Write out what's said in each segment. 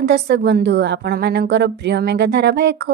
दर्शक बंधु आपण मानकर प्रिय मेगा धारावाहिक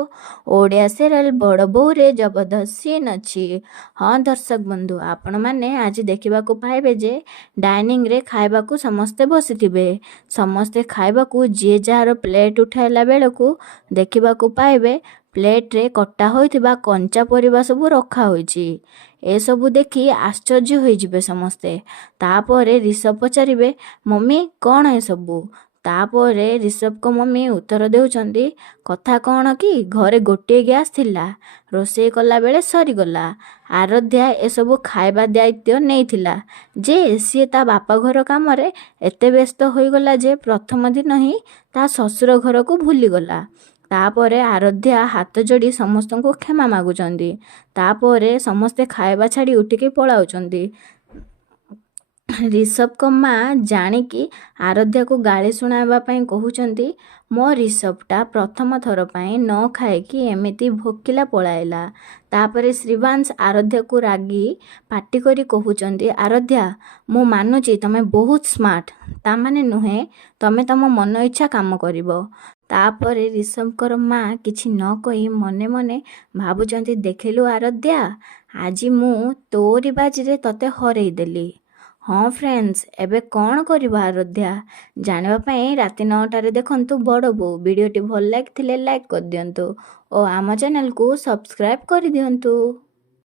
ओडिया सीरियल बड़ बोरे जबरदस्त सीन अच्छी। हाँ दर्शक बंधु आपण मैंने आज देखा पाइबे जे डाइनिंग रे खाइबा को समस्ते बसीथिबे। समस्ते खाइबा को जी जार प्लेट उठाइला बेलू देखा पाइबे प्लेट रे कटा होइथिबा कंचा परिबा सब रखा होइछि। ए सबु देखी आश्चर्य होइजिबे समस्ते। तापरे ऋषभ पचारिबे मम्मी कौन ए सबु। तापरे ऋषभ को मम्मी उत्तर देउछंदी कथा कौन कि घरे गोटे गैस थिला रोषेई कला बेले सरीगला। आराध्या ए सबु खाइबा दायित्व नेइथिला जे सी ता बापा घर काम रे एते व्यस्त होइगला जे प्रथम दिन ही ता ससुर घर को भूलीगला। तापरे आराध्या हाथ जोड़ी समस्त को क्षमा मागुचंदी। तापरे समस्ते खाइबा छाड़ी उठिके पलाउचंदी। ऋषभ को माँ जाणिकी आराध्या को गाली शुणाइबा पई कहउचंदी मो ऋषभटा प्रथम थर पई न खाइकी एमिति भोकिला पळाइला। तापरे श्रीवांश आराध्या को रागी पाटी करी कहउचंदी आराध्या मु मानुची तमे बहुत स्मार्ट ता माने नुहे तमे तम मन इच्छा काम करिवो। तापरे ऋषभकर माँ किछि न कही मने मने भाबुचंती देखिलु आराध्या आज मु तोरी बाजीरे तते हरेई देली। हाँ फ्रेंड्स एबे कौन करिबा आराध्या जानिबा पई राति 9टारे देखंतु बड़ बो। वीडियोटी भल लागिथिले लाइक कर दियंतु और आम चैनल को सब्सक्राइब कर दियंतु।